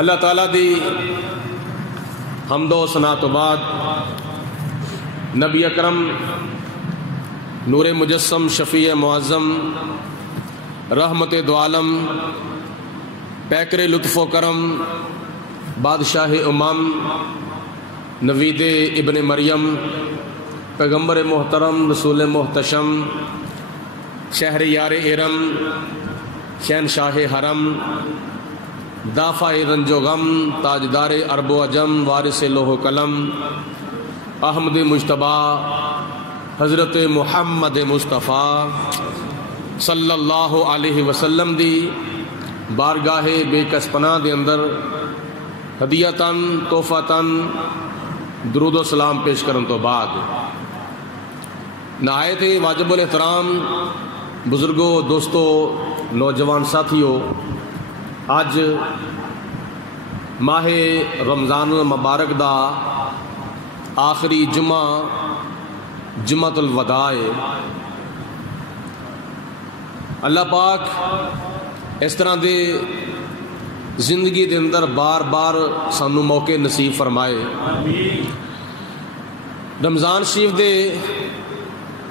اللہ تعالیٰ دی حمد و ثنا تو بعد نبی اکرم نور مجسم شفیع معظم رحمت دو عالم پیکر لطف و کرم بادشاہ امم نوید ابن مریم پیغمبر محترم رسول محتشم شہر یار ارم شہنشاہ حرم دافع رنج و غم تاجدار عرب و عجم وارث لوح و قلم احمد مجتبی حضرت محمد مصطفیٰ صلی اللہ علیہ وسلم دی بارگاہ بے کس پناہ دے اندر ہدیتاً تحفتاً درود و سلام پیش کرن تو بعد نہایت واجب الاحترام بزرگوں دوستوں نوجوان ساتھیوں، اج ماہ رمضان المبارک دا آخری جمعۃ الوداع ہے۔ اللہ پاک اس طرح دے زندگی دے اندر بار بار سانو موقع نصیب فرمائے۔ رمضان شریف دے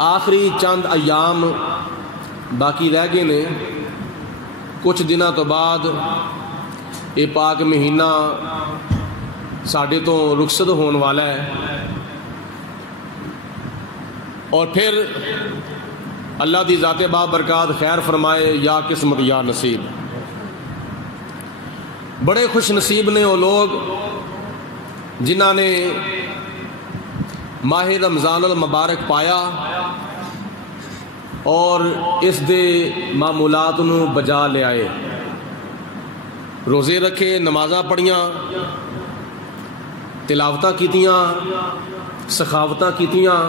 آخری چند ایام باقی رہ گئے نے، کچھ دنوں تو بعد یہ پاک مہینہ ساڈے تو رخصت ہون والا ہے، اور پھر اللہ دی ذات بابرکات خیر فرمائے، یا قسمت یا نصیب۔ بڑے خوش نصیب نے وہ لوگ جنہاں نے ماہ رمضان المبارک پایا اور اس دے معمولات نو بجا لے آئے، روزے رکھے، نمازاں پڑھیاں، تلاوتاں کیتیاں، سخاوتاں کیتیاں،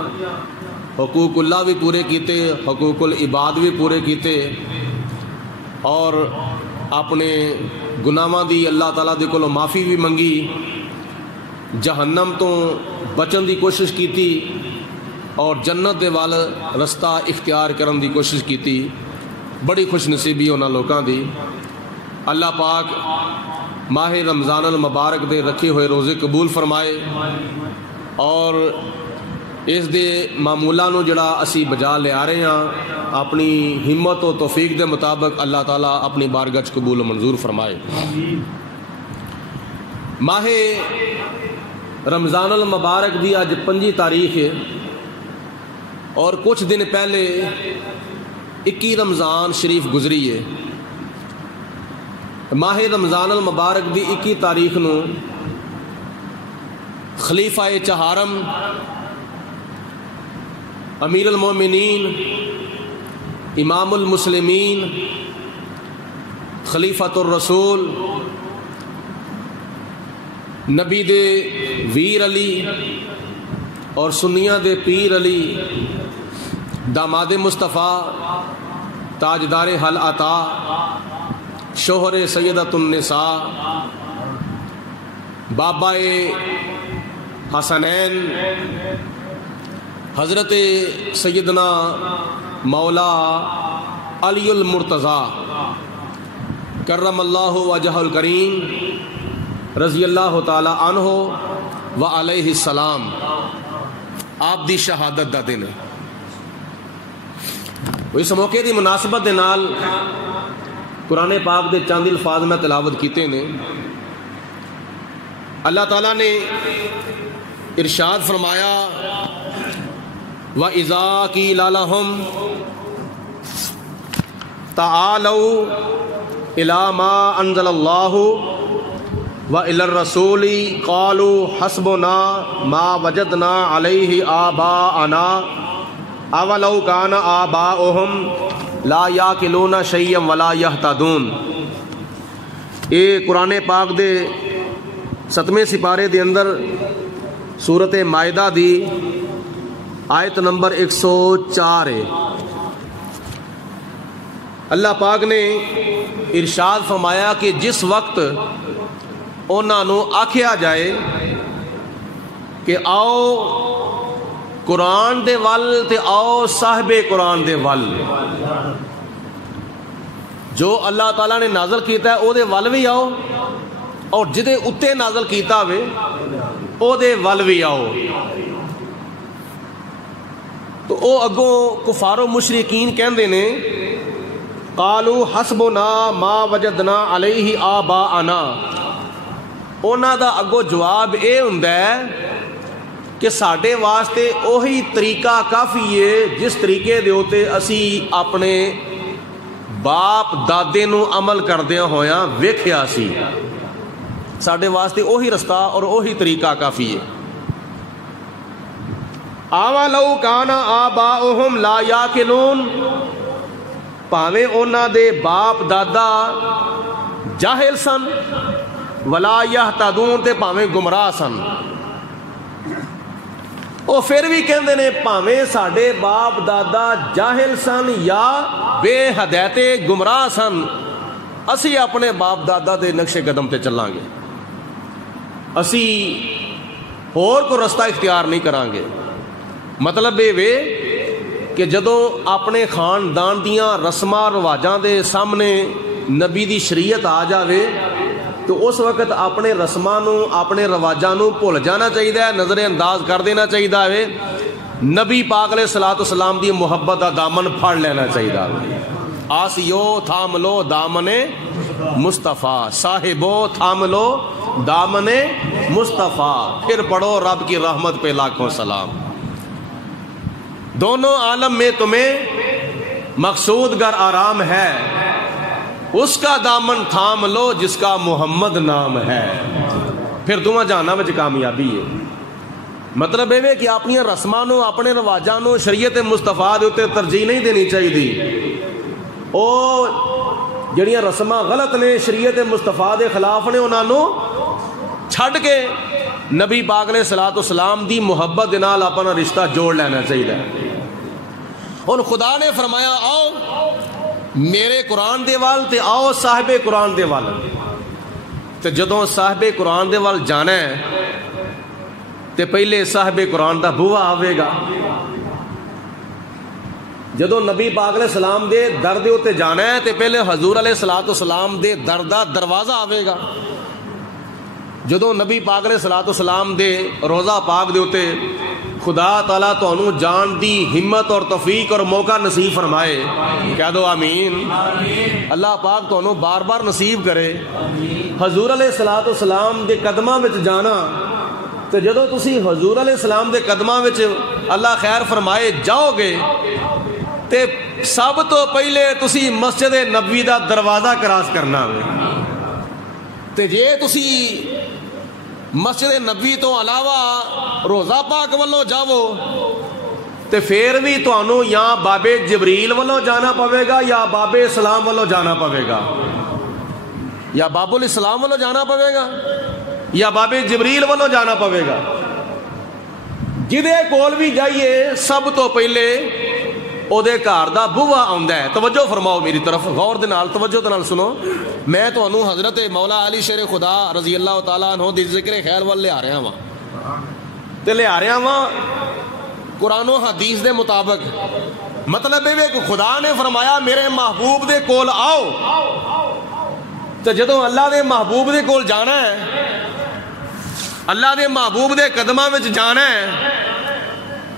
حقوق اللہ بھی پورے کیتے، حقوق العباد بھی پورے کیتے، اور اپنے گناہاں دی اللہ تعالیٰ دے کولوں معافی بھی منگی، جہنم تو بچن دی کوشش کیتی، اور جنت دے وال رستہ اختیار کرن دی کوشش کیتی۔ بڑی خوش نصیبی انہاں لوکاں دی۔ اللہ پاک ماہ رمضان المبارک دے رکھے ہوئے روزے قبول فرمائے، اور اس دے معمولاں نو جڑا اسی بجا لے آ رہے ہیں اپنی ہمت و توفیق دے مطابق اللہ تعالیٰ اپنی بارگاہ وچ قبول و منظور فرمائے۔ ماہ رمضان المبارک دی اج 5 تاریخ ہے، اور کچھ دن پہلے 21 رمضان شریف گزری ہے۔ ماہ رمضان المبارک دی 21 تاریخ نو خلیفہ چہارم امیر المومنین امام المسلمین خلیفۃ الرسول نبی دے ویر علی اور سنیاں دے پیر علی داماد مصطفیٰ تاجدار حل عطا شوہر سیدۃ النساء بابا حسنین حضرت سیدنا مولا علی المرتضیٰ کرم اللہ وجہ الکریم رضی اللہ تعالی عنہ و علیہ السلام، آپ دی شہادت دا دن۔ اس موقع دی مناسبت دے نال قرآن پاک دے چند الفاظ میں تلاوت کیتے نے۔ اللہ تعالیٰ نے ارشاد فرمایا، وَإِذَا قِيلَ لَهُمْ تَعَالَوْا إِلَى مَا أَنزَلَ اللَّهُ وَإِلَى الرَّسُولِ قَالُوا حَسْبُنَا مَا وَجَدْنَا عَلَيْهِ آبَاءَنَا أَوَلَوْ كَانَ آبَاؤُهُمْ لَا يَعْقِلُونَ شَيْئًا وَلَا يَهْتَدُونَ۔ اے قرآن پاک دے 7ویں سپارے دے اندر سورۃ مائدہ دی آیت نمبر 104 ہے۔ اللہ پاک نے ارشاد فرمایا کہ جس وقت انہاں نو آکھیا جائے کہ آؤ قرآن دے ول تے آؤ صاحب قرآن دے ول، جو اللہ تعالیٰ نے نازل کیتا ہے او دے ول بھی آؤ اور جدے اتے نازل کیتا ہوئے او دے ول بھی آؤ. تو او اگوں کفار و مشرکین کہندے نے قالوا حسبنا ما وجدنا علیہ آباءنا. انہاں دا اگوں جواب اے ہوندا ہے کہ ساڈے واسطے اوہی طریقہ کافی ہے جس طریقے دے اوتے اسی اپنے باپ دادے نو عمل کردیاں ہویاں ویکھیا سی. ساڈے واسطے اوہی رستہ اور اوہی طریقہ کافی ہے. اَوَلَوْ كَانَ آبَاؤُهُمْ لَا يَعْقِلُونَ. پاویں انہاں دے باپ دادا جاہل سن وَلَا يَهْتَدُونَ تے پاویں گمراہ سن. وہ پھر بھی کہندے نے پاویں ساڈے باپ دادا جاہل سن یا بے ہدایت گمراہ سن اسی اپنے باپ دادا دے نقش قدم تے چلاں گے. اسی ہور کو رستہ اختیار نہیں کران گے. مطلب یہ وے کہ جدوں اپنے خاندان دیاں رسماں رواجاں دے سامنے نبی دی شریعت آ جاوے تو اس وقت اپنے رسماں نو اپنے رواجاں نو بھول جانا چاہیے, نظر انداز کر دینا چاہیے. نبی پاک علیہ الصلوۃ والسلام دی محبت دا دامن پھڑ لینا چاہیے. آسیو تھام لو دامن مصطفیٰ, صاحبو تھام لو دامن مصطفیٰ, پھر پڑھو رب کی رحمت پہ لاکھوں سلام. دونوں عالم میں تمہیں مقصود گر آرام ہے, اس کا دامن تھام لو جس کا محمد نام ہے, پھر دونوں جہاناں وچ کامیابی ہے. مطلب یہ کہ اپنی رسماں نو اپنے رواجاں نو شریعت مصطفیٰ دے اوتے ترجیح نہیں دینی چاہیے. او جڑیاں رسماں غلط نے شریعت مصطفیٰ دے خلاف نے انہاں نو چھڈ کے نبی پاک علیہ الصلوۃ والسلام دی محبت دے نال اپنا رشتہ جوڑ لینا چاہیے. اور خدا نے فرمایا آؤ میرے قرآن دے وال تے آؤ صاحب قرآن دے وال. تے جدوں صاحب قرآن دے وال جانا ہے تے پہلے صاحب قرآن دا بوا آوے گا. جدوں نبی پاک علیہ السلام دے در دے اوتے جانا ہے تے پہلے حضور علیہ الصلوۃ والسلام دے در دا دروازہ آوے گا. جدوں نبی پاک علیہ الصلوۃ والسلام دے روضہ پاک دے اوتے خدا تعالیٰ تانوں جان دی ہمت اور توفیق اور موقع نصیب فرمائے, کہہ دو آمین. اللہ پاک تانوں بار بار نصیب کرے. حضور علیہ الصلوۃ والسلام دے قدماں وچ جانا تے جدوں تسی حضور علیہ السلام دے قدماں وچ اللہ خیر فرمائے جاؤ گے تے سب تو پہلے تسی مسجد نبوی دا دروازہ کراس کرنا ہے. تے جے تسی مسجد نبی تو علاوہ روزہ پاک والوں جاؤ تے پھر بھی تانوں یا بابے جبریل والوں جانا پوے گا یا بابے اسلام والوں جانا پوے گا یا باب الاسلام والوں جانا پوے گا یا بابے جبریل والوں جانا پوے گا. جدے کول بھی جائیے سب تو پہلے او دے گھر دا بوا آندا ہے. توجہ فرماؤ میری طرف, غور دے نال توجہ دے نال سنو. میں تانوں حضرت مولا علی شیر خدا رضی اللہ تعالیٰ عنہ دی ذکر خیر وال لے آ رہا ہاں تے لے آ رہا ہاں قرآن و حدیث دے مطابق. مطلب یہ کہ خدا نے فرمایا میرے محبوب دے کول آؤ, تو جدوں اللہ دے محبوب دے کول جانا ہے, اللہ دے محبوب دے قدماں وچ جانا ہے,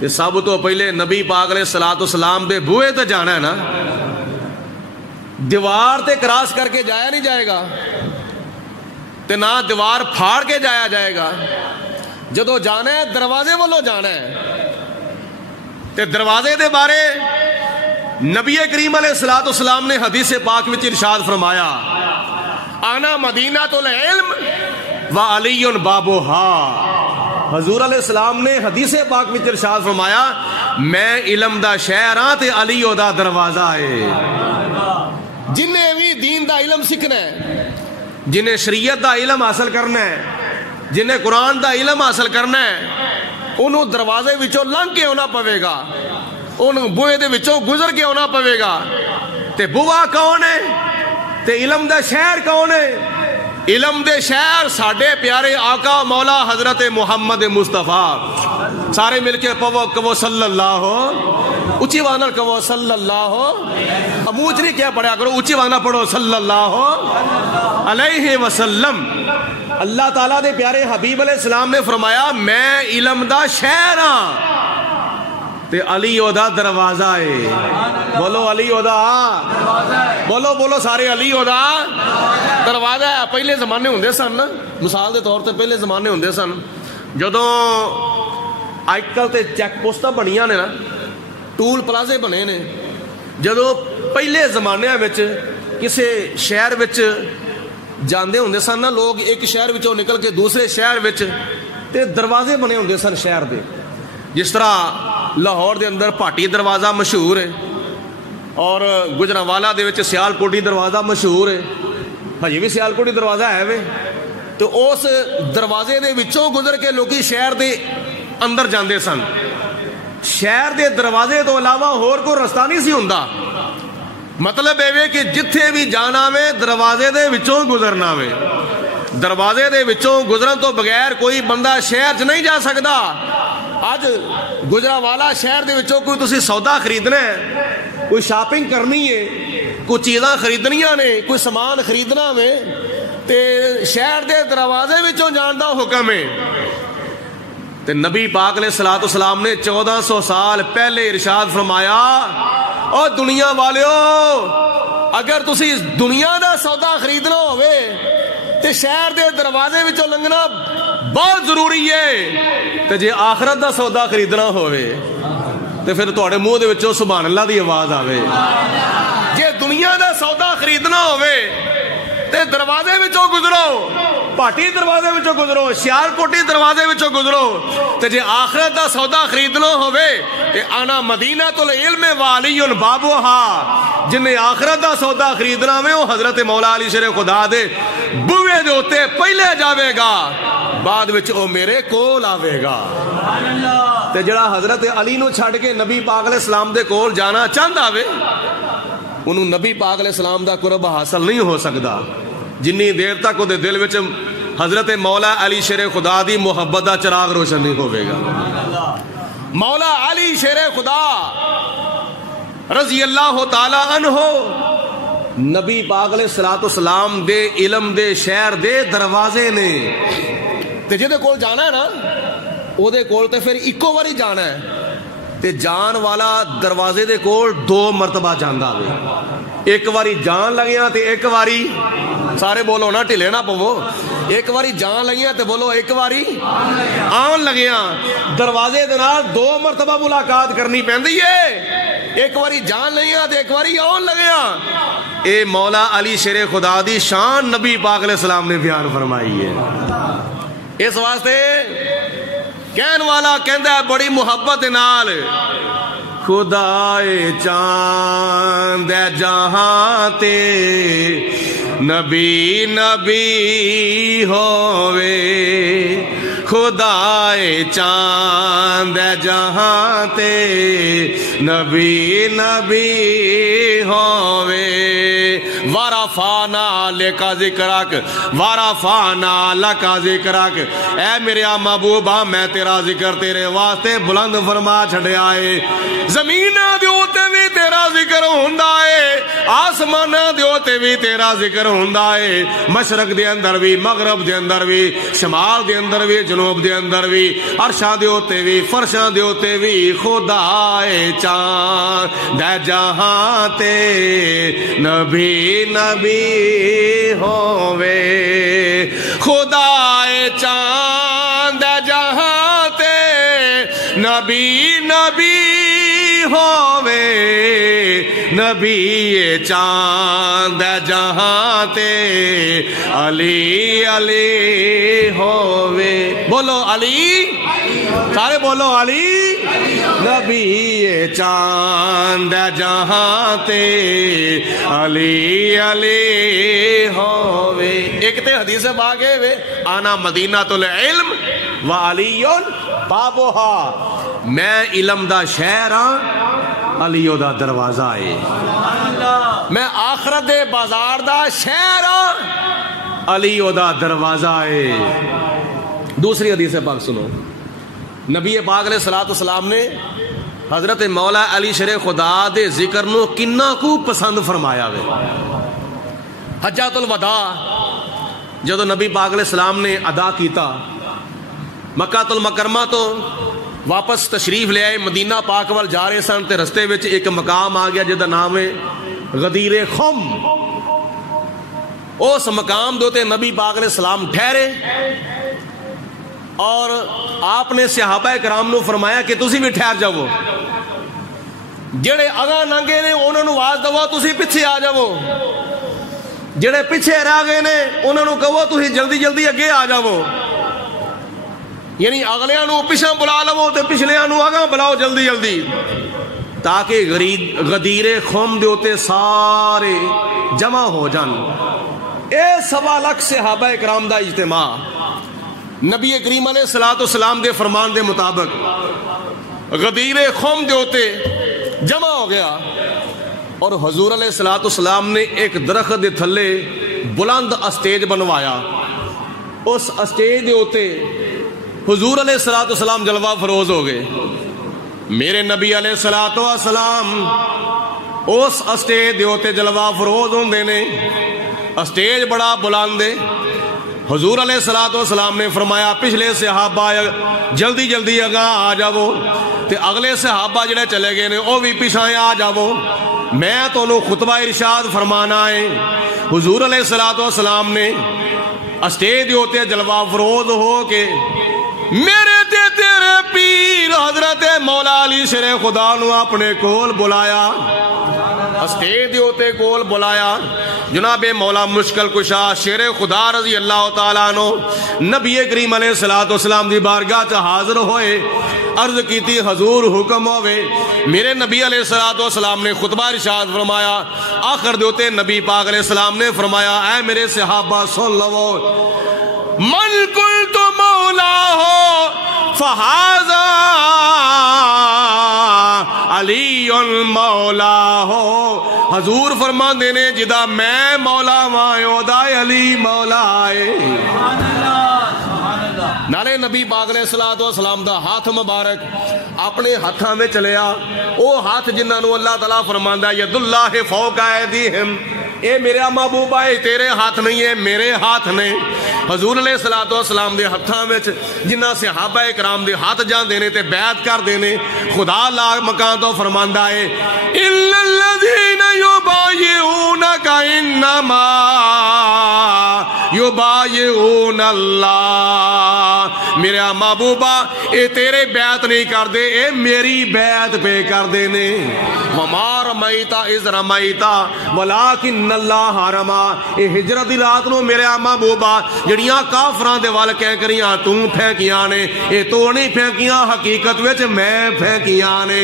یہ سب تو پہلے نبی پاک علیہ الصلوۃ والسلام دے بوئے تے جانا ہے نا. دیوار تے کراس کر کے جایا نہیں جائے گا تے نہ دیوار پھاڑ کے جایا جائے گا. جدوں جانا ہے دروازے والوں جانا ہے تے دروازے دے بارے نبی کریم علیہ الصلوۃ والسلام نے حدیث پاک وچ ارشاد فرمایا انا مدینۃ العلم وعلی بابھا. حضور علیہ السلام نے حدیث پاک وچ ارشاد فرمایا میں علم دا شہر ہاں تے علی دا دروازہ ہے. جنہیں بھی دین دا علم سیکھنا ہے, جنہیں شریعت دا علم حاصل کرنا ہے, جنہیں قرآن دا علم حاصل کرنا ہے, انہوں دروازے وچوں لنگ کے ہونا پوے گا, ان بوئے دے وچوں گزر کے ہونا پوے گا. تے بوا کون ہے تے علم دا شہر کون ہے؟ علم دے شہر ساڈے پیارے آقا مولا حضرت محمد مصطفیٰ سارے مل کے کہو صلی اللہ اونچی آواز نال کہو صلی اللہ منہ چ نہیں کیا پڑھیا کرو اونچی آواز نال پڑھو صلی اللہ علیہ وسلم. اللہ تعالیٰ دے پیارے حبیب علیہ السلام نے فرمایا میں علم دا شہر ہاں تے علی او دا دروازہ ہے. بولو علی او دا بولو بولو سارے علی او دا دروازہ ہے. پہلے زمانے ہوندے سن نا مثال دے طور تے پہلے زمانے ہوندے سن جدوں اج کل تے چیک پوسٹاں بنیاں نے نا ٹول پلازے بنے نے جدوں پہلے زمانے وچ کسے شہر وچ جاندے ہوندے سن نا لوگ ایک شہر وچوں نکل کے دوسرے شہر وچ تے دروازے بنے ہوندے سن شہر دے. جس طرح لاہور دے اندر پاٹی دروازہ مشہور ہے اور گجرانوالا دے وچ سیال کوٹی دروازہ مشہور ہے. ہجے بھی سیال کوٹی دروازہ ہے وے تو اس دروازے دے وچوں گزر کے لوکی شہر دے اندر جاندے سن. شہر دے دروازے تو علاوہ ہور کوئی رستہ نہیں سی ہوندا. مطلب ہے کہ جتھے بھی جانا وے دروازے دے وچوں گزرنا وے. دروازے دے وچوں گزرن تو بغیر کوئی بندہ شہر چ نہیں جا سکدا. اج گجرانوالا شہر دے وچوں کوئی تسی سودا خریدنا ہے کوئی شاپنگ کرنی ہے کوئی چیزاں خریدنیاں نے کوئی سامان خریدنا وے تے شہر دے دروازے وچوں جان دا حکم ہے. تے نبی پاک علیہ الصلوۃ والسلام نے 1400 سال پہلے ارشاد فرمایا او دنیا والیو اگر تسی دنیا دا سودا خریدنا ہوئے تے شہر دے دروازے وچوں لنگنا بہت ضروری ہے. تے جے آخرت دا سودا خریدنا ہوئے تے پھر تواڈے منہ دے وچوں سبحان اللہ دی آواز آوے. جے دنیا دا سودا خریدنا ہوئے تے دروازے وچوں گزرو پاٹی دروازے وچوں گزرو سیال کوٹی دروازے وچوں گزرو تے جے آخرت دا سودا خریدنا ہوئے تے آنا مدینۃ العلم والی بابوہا جن نے آخرت دا سودا خریدنا ہوئے وہ حضرت مولا علی شیر خدا دے بوئے دے ہوتے پہلے جاوے گا بعد وچ او میرے کول آوے گا. تے جڑا حضرت علی نو چھڑ کے نبی پاک علیہ السلام دے کول جانا چاہندا وے انہوں نبی پاک علیہ السلام دا قرب حاصل نہیں ہو سکدا جنی دیر تک وہ دل وچ حضرت مولا علی شیر خدا دی محبت دا چراغ روشن نہیں ہوئے گا. مولا علی شیر خدا رضی اللہ تعالی عنہ نبی پاک علیہ الصلوۃ والسلام دے علم دے شہر دے دروازے نے. تے جے دے کول جانا ہے نا او دے کول تے پھر اکو واری جانا ہے تے جان والا دروازے دے کول 2 مرتبہ جاندا وے. ایک واری جان لگیاں تے ایک واری سارے بولو نا ٹھلے نہ پو ایک واری جان لگیاں تے بولو ایک واری آن لگیاں. دروازے دے نال 2 مرتبہ ملاقات کرنی پیندی ہے. ایک واری جان لگیاں تے ایک واری آن لگیاں. اے مولا علی شیر خدا دی شان نبی پاک علیہ السلام نے بیان فرمائی ہے. اس واسطے کہن والا کہندا ہے بڑی محبت نال خدائے چاند جہاں تے نبی نبی ہووے. خدائے چاند جہاں تے نبی نبی ہووے. ورفعنا لکا ذکرک ورفعنا لکا ذکرک اے میرے محبوبہ میں تیرا ذکر تیرے واسطے بلند فرما چھڑیا ہے. زمین دے اوتے بھی تیرا ذکر ہوندا ہے آسمان دے اوتے بھی تیرا ذکر ہوندا ہے. مشرق دے اندر بھی مغرب دے اندر بھی شمال دے اندر بھی جنوب دے اندر بھی عرشاں دے اوتے بھی فرشاں دے اوتے بھی خدائے چاند جہاں تے نبی نبی ہووے. خدائے چاند جہاں تے نبی نبی ہووے. نبی چاند جہاں تے علی علی ہووے. بولو علی سارے بولو علی. نبی چاند جہاں تے علی علی ہووے. ایک تے حدیث باغے وے آنا مدینۃ العلم و علی بابوہا میں علم دا شہر ہاں علی دا دروازہ ہے. میں آخرت دے بازار دا شہر ہاں علی دا دروازہ ہے. دوسری حدیث پاک سنو نبی پاک علیہ الصلوۃ والسلام نے حضرت مولا علی شیر خدا دے ذکر نو کنا کو پسند فرمایا وے. حجۃ الوداع جدو نبی پاک علیہ السلام نے ادا کیتا، مکہ المکرمہ تو واپس تشریف لے آئے، مدینہ پاک وال جا رہے سن تے رستے وچ ایک مقام آ گیا جہدا نام ہے غدیر خم. اس مقام دے نبی پاک علیہ السلام ٹھہرے اور آپ نے صحابہ کرام نو فرمایا کہ تسی بھی ٹھہر جاؤ، جڑے اگاں لنگے نے انہاں نو آواز دو تسی پیچھے آ جاؤ، جڑے پیچھے رہ گئے نے انہاں نو کہو تسی جلدی جلدی اگے آ جاؤ. یعنی اگلیاں نو پیچھے بلا لو تے پچھلیاں نو اگاں بلاؤ جلدی جلدی، تاکہ غدیر قوم دے اوتے سارے جمع ہو جان. اے 1.25 لاکھ صحابہ کرام دا اجتماع نبی کریم علیہ الصلوۃ والسلام دے فرمان دے مطابق غدیر قوم دے اوتے جمع ہو گیا، اور حضور علیہ الصلوۃ والسلام نے ایک درخت دے تھلے بلند اسٹیج بنوایا. اس اسٹیج دے اوتے حضور علیہ الصلوۃ والسلام جلوہ فروز ہو گئے. میرے نبی علیہ الصلوۃ والسلام اس اسٹیج دے اوتے جلوہ فروز ہوندے نے. اسٹیج بڑا بلند ہے. حضور علیہ الصلوۃ والسلام نے فرمایا پچھلے صحابہ جلدی جلدی اگاں آ جاؤ تے اگلے صحابہ جڑے چلے گئے نے وہ بھی پیچھے آ جاؤ، میں تانوں خطبہ ارشاد فرمانا ہے. حضور علیہ الصلوۃ والسلام نے اسٹیج دے اوتے جلوہ فروز ہو کے میرے تے تیرے پیر حضرت مولا علی شیر خدا نو اپنے کول بلایا، اسٹیج دے اوتے کول بلایا. جناب مولا مشکل کشا شیر خدا رضی اللہ تعالیٰ عنہ نبی کریم علیہ الصلوۃ والسلام دی بارگاہ چ حاضر ہوئے. عرض کیتی حضور حکم ہوئے. میرے نبی علیہ الصلوۃ والسلام نے خطبہ ارشاد فرمایا. آخر دے اوتے نبی پاک علیہ السلام نے فرمایا اے میرے صحابہ سن لو، من قلت مولا ہو فہذا علی مولا ہو. حضور فرماندے نے جدا میں مولا وائے اودا علی مولا ہے. نالے نبی پاک علیہ الصلوۃ والسلام دا ہاتھ مبارک اپنے ہاتھاں میں چلیا، او ہاتھ جنہاں نو اللہ تعالیٰ فرماندا ید اللہ فوق ایدیہم، اے میرے محبوبہ تیرے ہاتھ نہیں ہے میرے ہاتھ نے. حضور علیہ الصلوۃ والسلام دے ہتھاں وچ جنہ صحابہ کرام دے ہاتھ جاندے نے تے بیعت کردے نے. خدا لا مکان تو فرماندا ہے الا الذین یبایعونک انما یبایعون اللہ. میرے محبوبہ اے تیرے بیعت نہیں کردے، اے میری بیعت پہ کردے نے. وما رمیت اذ رمیت ولکن اللہ رما. اے ہجرت دی رات نو میرے محبوبہ جڑیاں کافراں دے وال کہہ کریاں تو پھینکیاں نے، اے تو نہیں پھینکیاں، حقیقت وچ میں پھینکیاں نے.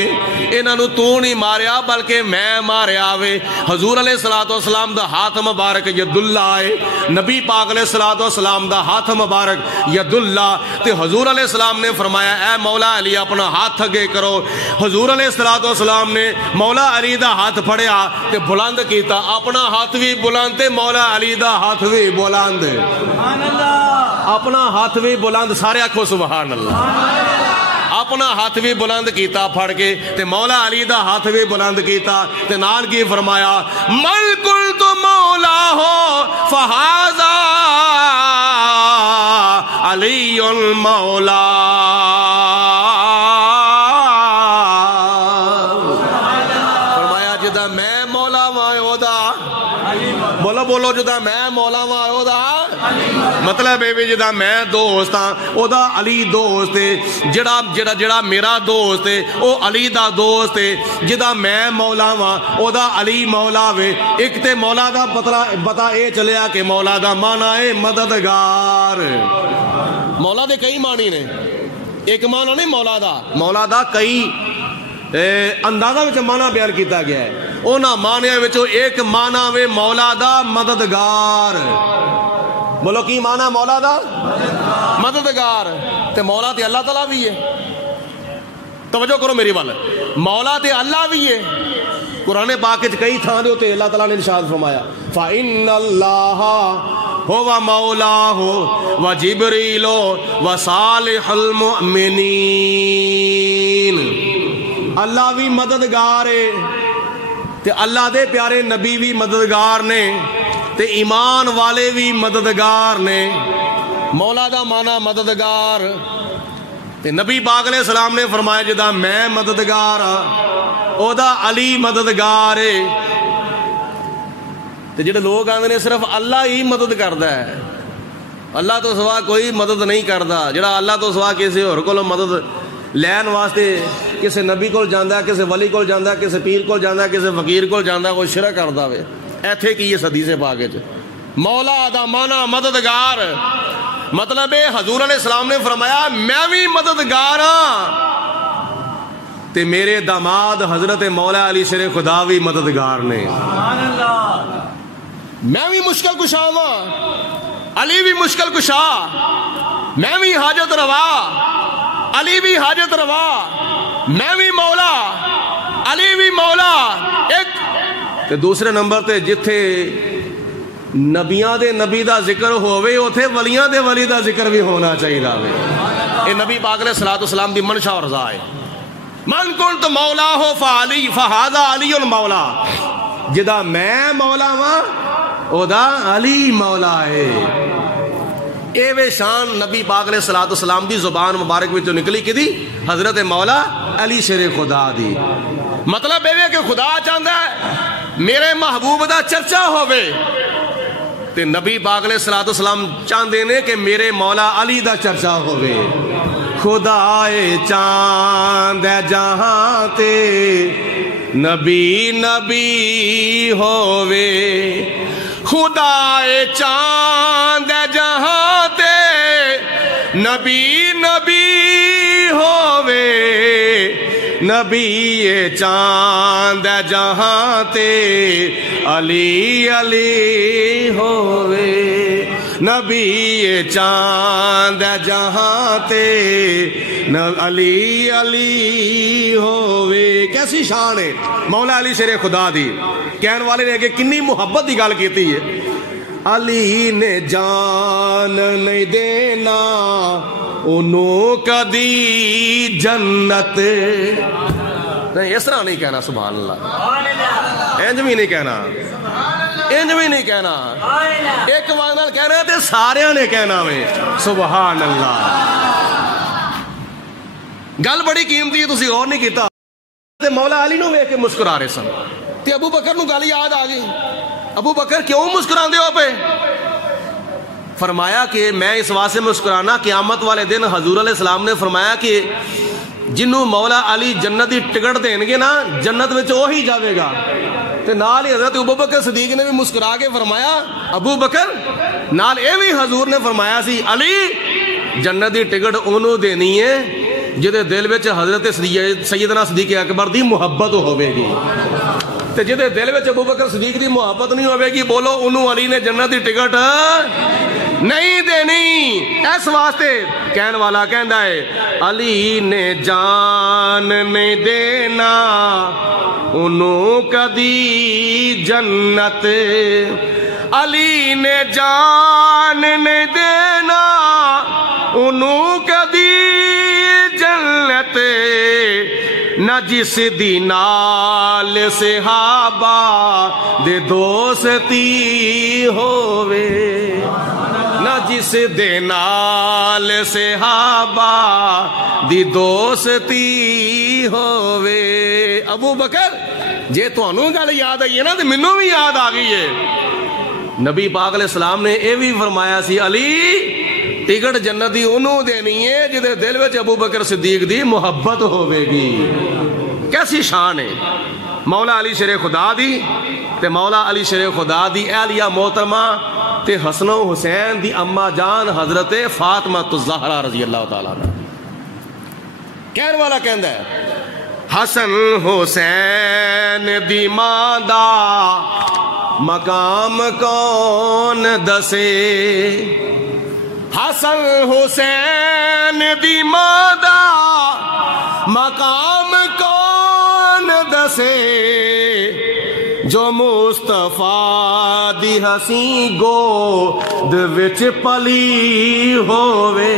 انہاں نو تو نہیں ماریا بلکہ میں ماریا وے. حضور علیہ الصلوۃ والسلام دا ہاتھ مبارک ید اللہ ہے. نبی پاک علیہ الصلوۃ والسلام دا ہاتھ مبارک ید اللہ. تے حضور علیہ السلام نے فرمایا اے مولا علی اپنا ہاتھ اگے کرو. حضور علیہ الصلوۃ والسلام نے مولا علی دا ہاتھ پھڑیا تے بلند کیتا. اپنا ہاتھ بھی بلند تے مولا علی دا ہاتھ بھی بلند. سبحان اللہ. اپنا ہاتھ بھی بلند، سارے آکھو سبحان اللہ. اپنا ہاتھ بھی بلند کیتا پھڑ کے تے مولا علی دا ہاتھ بھی بلند کیتا تے نال کی فرمایا من قلت مولا ہو فہذا علی مولا. فرمایا جدا میں مولا وائے اودا، بولو بولو جدا میں مولا وائے اودا. مطلب ہے بھی جدا میں دوست ہاں اودا علی دوست ہے. جڑا میرا دوست ہے او علی دا دوست ہے. جدا میں مولا ہاں اودا علی مولا وے. ایک تے مولا دا پتہ اے چلیا کہ مولا دا معنی ہے مددگار. مولا دے کئی معنی نے، ایک معنی نہیں مولا دا کئی اندازہ وچ معنی بیان کیتا گیا ہے. اونا معنیاں وچوں ایک معنی وے مولا دا مددگار. بولو کی معنی مولا دا مددگار. تے مولا تے اللہ تعالیٰ بھی ہے. توجہ کرو میری بات، مولا تے اللہ بھی ہے. قرآن پاک وچ کئی تھاں دے تے اللہ تعالیٰ نے ارشاد فرمایا فَإِنَّ اللَّهَ हुवा मौलाहु व जिब्रीलो व सालिहुल मुमिनीन। अल्लाह भी मददगार है ते अल्लाह दे प्यारे नबी भी मददगार ने ते ईमान वाले भी मददगार ने। मौला दा माना मददगार ते नबी पाक अलैहि सलाम ने फरमाया जिदा मैं मददगार ओदा अली मददगार है। ते जिहड़े लोग आंदे ने सिर्फ अल्लाह ही मदद करदा है, अल्लाह तो सिवा कोई मदद नहीं करदा। जिहड़ा अल्लाह तो सिवा किसी होर कोलों मदद लैन वास्ते किसी नबी कोल जांदा, किसी वली कोल जांदा, किसी पीर कोल जांदा, किसी फकीर कोल जांदा, कोई शिरक करदा वे। इत्थे की इस हदीस पाक विच मौला दा माना मददगार मतलब है हजूर अलैहिस्सलाम ने फरमाया मैं भी मददगार हाँ ते मेरे दामाद हजरत मौला अली शेर खुदा भी मददगार ने। मैं भी मुश्किल कुशा हाँ, अली भी मुश्किल कुशा, मैं भी हाजत रवा, अली भी हाजत रवा, मैं भी मौला, अली भी मौला। एक ते दूसरे नंबर ते जिथे नबियां दे नबी दा जिक्र होवे उथे वलियां दे वली दा जिक्र भी होना चाहिए। ये नबी पाक अलैहि सलाम दी मनशा और रज़ा है। मन कुंत मौला हो फ़अली फ़हाज़ा अलीउल मौला। जिदा मैं मौला वां ओदा अली मौला है। ए वे शान नबी पाक अलैहि सलाम दी जुबान मुबारक विचों निकली किदी हजरत मौला अली शेर खुदा दी। मतलब ये कि खुदा चाहता है मेरे महबूब दा चर्चा होवे ते नबी पाक अलैहिस्सलाम चाहते ने कि मेरे मौला अली दा चर्चा होवे। खुदाए चांद जहां ते नबी नबी होवे, खुदाए चांद जहां ते नबी नबी होवे, नबी ये चांद जहां ते अली अली होवे, नबी ये चांद जहां ते न अली अली होवे। कैसी शान है मौला अली शेर खुदा दी। कहने वाले ने कि किन्नी मुहब्बत की गल की है। अली ने जान नहीं देना उन्हों कदी जन्नत नहीं, इस तरह नहीं कहना सुभान अल्लाह, इंज भी नहीं कहना, इंज भी नहीं कहना, एक बार नाल कहना ते सारियां ने कहना वे सुभान अल्लाह। गल बड़ी कीमती है, तुसी और नहीं कीता। ते मौला अली नूं वेख के मुस्कुरा रहे सन ते अबू बकर नूं गल याद आ गई। अबू बकर क्यों मुस्कुरांदे हो पे? फरमाया कि मैं इस वास्ते मुस्कुराना क़यामत वाले दिन हजूर अलैहिस्सलाम ने फरमाया कि जिन्हों मौला अली जन्नत की टिकट देंगे ना जन्नत में वही जाएगा। ते नाल ही हजरत अबू बकर सदीक ने भी मुस्कुरा के फरमाया अबू बकर नाल ये भी हजूर ने फरमाया सी अली जन्नत की टिकट उन्होंने देनी है जिहदे दिल में हजरत सैयदना सदीक अकबर की मुहब्बत होगी। ते जिहदे दिल में अबू बकर सदीक की मुहब्बत नहीं होगी बोलो उन्होंने अली ने जन्नत की टिकट नहीं देनी। इस वास्ते कहने वाला कहता है अली ने जान नहीं देना उन्हों कदी जन्नत, अली ने जान नहीं देना उन्हों कदी जन्नत, न जिस दी नाल सहाबा दे दोस्ती होवे, न जिस दे नाल सहाबा दी दोस्ती होवे। अबू बकर जे तुहानू गल याद आई है ना तो मैनू भी याद आ गई है। नबी पाक अलैहिस्सलाम ने यह भी फरमाया सी अली टिकट जन्नत दी उन्होंने देनी है जिहदे दिल में अबू बकर सिद्दीक दी मुहब्बत होवेगी। कैसी शान है मौला अली शेर खुदा दी ते मौला अली शेर खुदा दी अहलिया मोहतरमा ते हसनो हुसैन दी अम्मा जान हजरत फातिमा ज़हरा रज़ी अल्लाह तआला अन्हा। कहने वाला कहंदा है हसन हुसैन दी मां दा मकाम कौन दसे, हसन हुसैन दी मां दा मकाम कौन दसे, جو مصطفیٰ دی حسین گود وچ پلی ہووے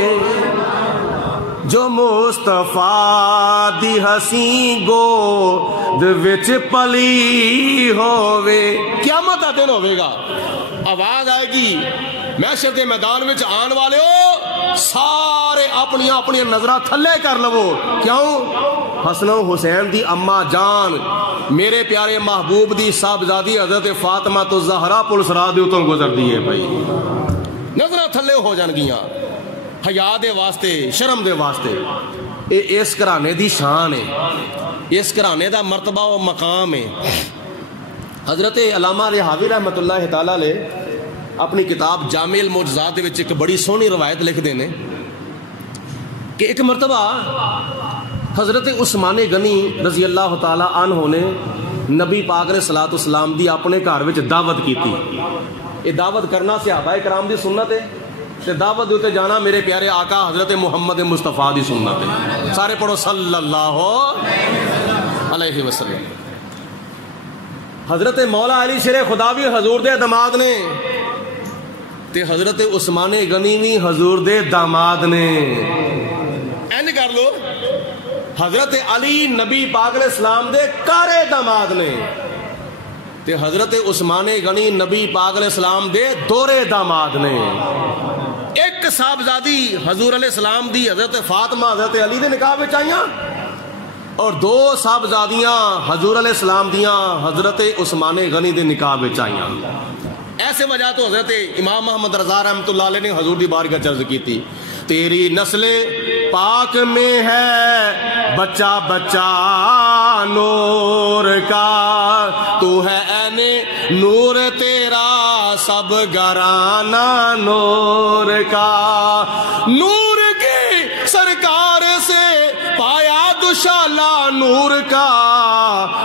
جو مصطفیٰ دی حسین گود وچ پلی ہووے قیامت دا دن ہوئے گا آواز آئے گی محشر دے میدان وچ آن والے ہو سارے اپنی اپنی نظرہ تھلے کر لو کیوں حسن و حسین دی اماں جان میرے پیارے محبوب دی صاحبزادی حضرت فاطمہ تو زہرا پولیس راہ دے اتوں گزر دی ہے بھائی نظرہ تھلے ہو جان گیاں حیا دے واسطے شرم دے واسطے اس گھرانے دی شان ہے اس گھرانے دا مرتبہ و مقام ہے حضرت علامہ رحاوی رحمت اللہ تعالیٰ علیہ اپنی کتاب جامع المعجزات وچ ایک بڑی سونی روایت لکھ دینے کہ ایک مرتبہ حضرت عثمان غنی رضی اللہ تعالیٰ عنہ نے نبی پاک علیہ الصلوۃ والسلام دی اپنے گھر وچ دعوت کیتی یہ دعوت کرنا صحابہ کرام دی سنت ہے تے دعوت دیتے جانا میرے پیارے آقا حضرت محمد مصطفیٰ دی سنت ہے سارے پڑھو صلی اللہ علیہ وسلم حضرت مولا علی شیر خداوی حضور دے داماد نے تے حضرت عثمان غنی بھی حضور دے داماد نے این کر لو حضرت علی نبی پاک علیہ السلام دے کارے داماد نے تے حضرت عثمان غنی نبی پاک علیہ السلام دے دورے داماد نے ایک صاحبزادی حضور علیہ السلام دی حضرت فاطمہ حضرت علی دے نکاح وچ آئیاں اور دو صاحبزادیاں حضور علیہ السلام دیاں حضرت عثمان غنی دے نکاح وچ آئیاں ایسے وجہ تو حضرت امام محمد رضا رحمۃ اللہ علیہ نے حضور دی بارگاہ چرض کی تھی تیری نسل پاک میں ہے بچہ بچہ نور کا تو ہے عین نور تیرا سب گھرانہ نور کا نور کی سرکار سے پایا دشالہ نور کا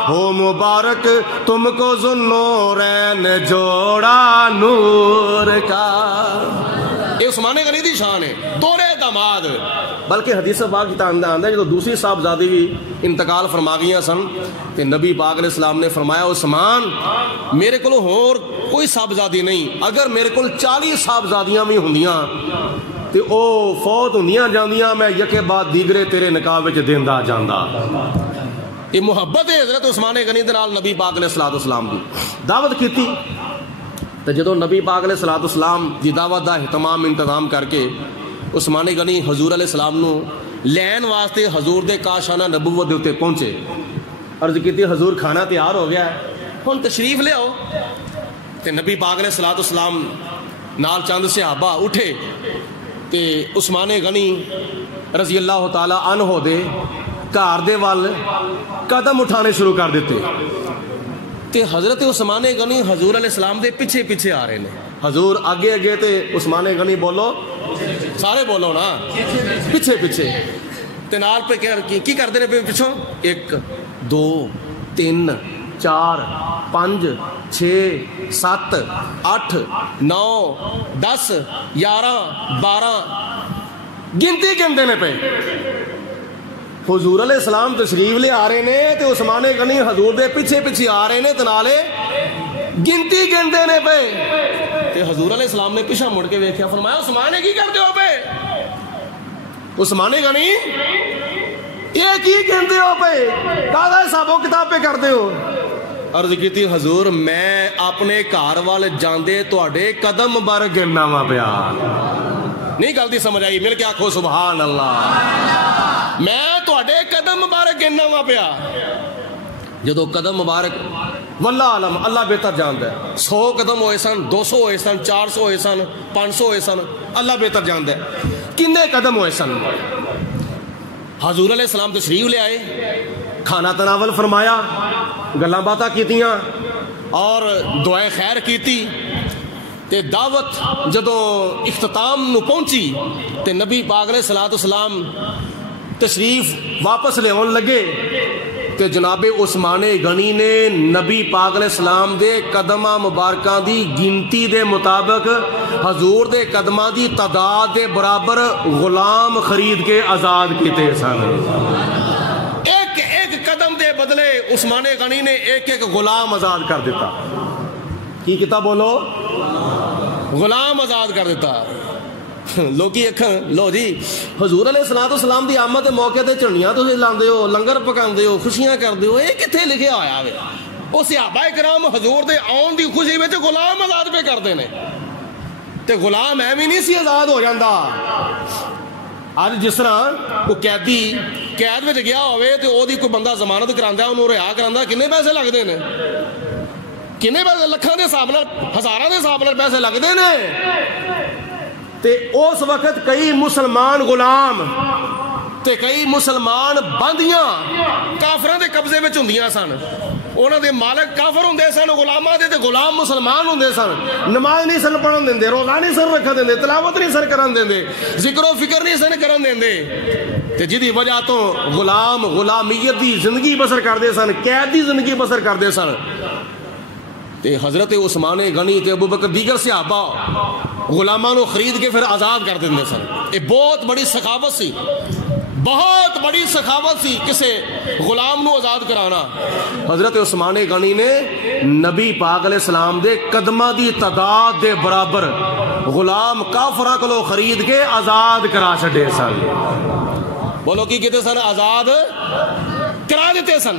ہو مبارک تم کو ذوالنورین جوڑا نور کا یہ عثمان غنی دی شان ہے دورے داماد بلکہ حدیث پاک کی آندا ہے جو دوسری صاحبزادی بھی انتقال فرما گئیاں سن تے نبی پاک علیہ السلام نے فرمایا عثمان میرے کو اور کوئی صاحبزادی نہیں اگر میرے کو 40 صاحبزادیاں بھی ہوندیاں تے او فوت ہوندیاں جاندیاں میں یکے بعد دیگرے تیرے نکاح وچ دیندا جاندا یہ محبت ہے حضرت عثمان غنی دے نال نبی پاک علیہ السلام دی دعوت کیتی تو جدو نبی پاک علیہ السلام دی دعوت دا اہتمام انتظام کر کے عثمان غنی حضور علیہ السلام نو لین واسطے حضور دے کاشانہ نبوت دے اتے پہنچے عرض کیتی حضور کھانا تیار ہو گیا ہے ہن تشریف لے آؤ تے نبی پاک علیہ السلام نال چند صحابہ اٹھے تے عثمان غنی رضی اللہ تعالی عنہ دے گھر دے وال قدم اٹھانے شروع کر دیتے تے حضرت عثمان غنی حضور علیہ السلام دے پیچھے پیچھے آ رہے ہیں حضور آگے آگے تے عثمان غنی بولو سارے بولو نا پیچھے پیچھے تے نال پہ کی کر دے نے پیچھوں 1 2 3 4 5 6 7 8 9 10 11 12 گنتی گندے نے پہ حضور علیہ السلام تشریف لے آ رہے نے تے عثمان غنی حضور دے پیچھے پیچھے آ رہے نے تے نالے گنتی گندے نے پہ تے حضور علیہ السلام نے پیچھے مڑ کے ویکھیا فرمایا عثمان کی کرتے ہو پہ عثمان غنی یہ کی گندے ہو پہ دادا حساب و کتاب پہ کرتے ہو عرض کیتی حضور میں اپنے گھر وال جاندے تواڈے قدم بر گننا وا پیا نہیں غلطی سمجھ آئی مل کے آکھو سبحان اللہ میں تواڈے قدم مبارک گننا وا پیا جدو قدم مبارک واللہ عالم اللہ بہتر جاندا ہے 100 قدم ہوئے سن 200 ہوئے سن 400 ہوئے سن 500 ہوئے سن اللہ بہتر جاندا ہے کنے قدم ہوئے سن حضور علیہ السلام تشریف لے آئے کھانا تناول فرمایا گلاں باتاں کیتیاں اور دعائے خیر کیتی تے دعوت جدو اختتام نو پہنچی تے نبی پاک علیہ السلام تشریف واپس لے آن لگے تے جناب عثمان غنی نے نبی پاک علیہ السلام دے قدمہ مبارکاں دی گنتی دے مطابق حضور دے قدمہ دی تعداد دے برابر غلام خرید کے آزاد کیتے سن ایک ایک قدم دے بدلے عثمان غنی نے ایک ایک غلام آزاد کر دیتا. کی کتا بولو؟ غلام آزاد کر دیتا. لوکی اکھن لو جی حضور علیہ الصلوۃ والسلام دی آمد دے موقع تے چڑھیاں تسی لاندے ہو, لنگر پکاندے ہو, خوشیاں کردے ہو, یہ کتھے لکھیا ہویا وے؟ وہ صحابہ کرام حضور دے آن دی خوشی وچ غلام آزاد پہ کردے نے, تے غلام ایویں نہیں سی آزاد ہو جاندا. اج جس طرح کوئی قیدی قید وچ گیا ہوئے تے او دی کوئی بندہ ضمانت کراندا, انہوں رہا کراندا, کنے پیسے لگدے نے؟ کنے پیسے؟ لکھاں دے حساب نال, ہزاراں دے حساب نال پیسے لگدے نے. تے اس وقت کئی مسلمان غلام تے کئی مسلمان بندیاں کافراں دے قبضے وچ ہوندیاں سن. انہاں دے مالک کافر ہوندے سن, غلاماں دے تے غلام مسلمان ہوندے سن. نماز نہیں سن پڑھن دیندے, روزہ نہیں سن رکھن دیندے, تلاوت نہیں سن کرن دیندے, ذکر و فکر نہیں سن کرن دیندے. تے جدی وجہ تو غلام غلامیت دی زندگی بسر کردے سن, قید دی زندگی بسر کردے سن. تے حضرت عثمان غنی تے ابوبکر دیگر صحابہ غلاماں نو خرید کے پھر آزاد کر دیندے سن. یہ بہت بڑی سخاوت سی, بہت بڑی سخاوت سی کسے غلام نو آزاد کرانا. حضرت عثمان غنی نے نبی پاک علیہ السلام دے قدمہ دی تعداد دے برابر غلام کافراں کولوں خرید کے آزاد کرا چھڈے سن. بولو کی کہتے سن؟ آزاد کرا دیتے سن.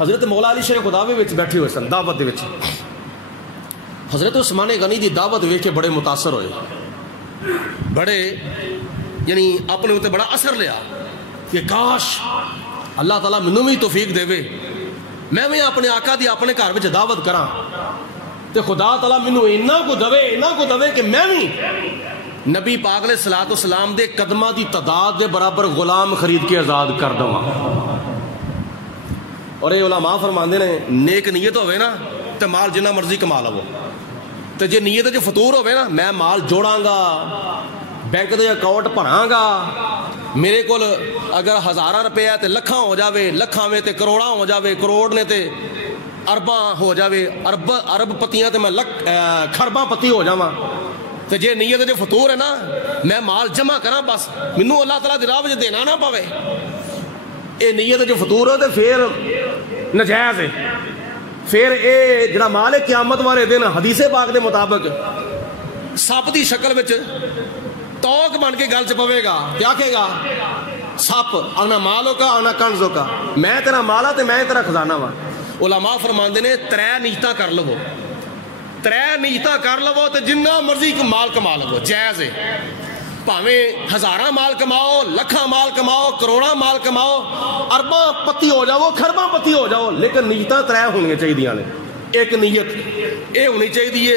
حضرت مولا علی شیر خداوی وچ بیٹھے ہوئے سن دعوت دے وچ. حضرت عثمان غنی دی دعوت ویکھ کے بڑے متاثر ہوئے, بڑے یعنی اپنے اوتے بڑا اثر لیا کہ کاش اللہ تعالیٰ مینوں بھی توفیق دے, میں بھی اپنے آقا دی اپنے گھر وچ دعوت کراں تے خدا تعالیٰ مینوں اینا کو دے کہ میں بھی نبی پاک علیہ الصلوۃ والسلام دے قدماں دی تعداد دے برابر غلام خرید کے آزاد کر دواں. اور یہ علماء فرماندے نے نیک نیت ہوئے نا تے مال جنہ مرضی کما لو, تے جے نیت جو فطور ہوئے نا میں مال جوڑاں گا, بینک دے اکاؤنٹ بھراں گا, میرے کول اگر ہزاراں روپے ہے تے لکھاں ہو جاوے, لکھاں میں تے کروڑاں ہو جاوے, کروڑ نے تے ارباں ہو جاوے, ارب پتیاں تے میں کھرباں پتی ہو جاواں. تے جے نیت جو فطور ہے نا میں مال جمع کراں, بس مینوں اللہ تعالیٰ دی راہ وچ دینا نہ پاوے. اے نیت جو فطور ہو تے پھر نجائز ہے. پھر اے جڑا مال ہے قیامت والے دن حدیث پاک دے مطابق سپ دی شکل وچ توق بن کے گل چ پوے گا. کیا کہے گا؟ سپ انا مالو کا انا کنزو کا, میں تیرا مال ہاں تے میں تیرا خزانہ وا. علماء فرماندے نے ترے نیتاں کر لو, ترے نیتاں کر لو تے جنہ مرضی مال کما لو, جائز ہے. بھاویں ہزاراں مال کماؤ, لکھاں مال کماؤ, کروڑاں مال کماؤ, ارباں پتی ہو جاؤ, کھرباں پتی ہو جاؤ, لیکن نیتاں ترے ہونی چاہیے نے. ایک نیت یہ ہونی چاہیے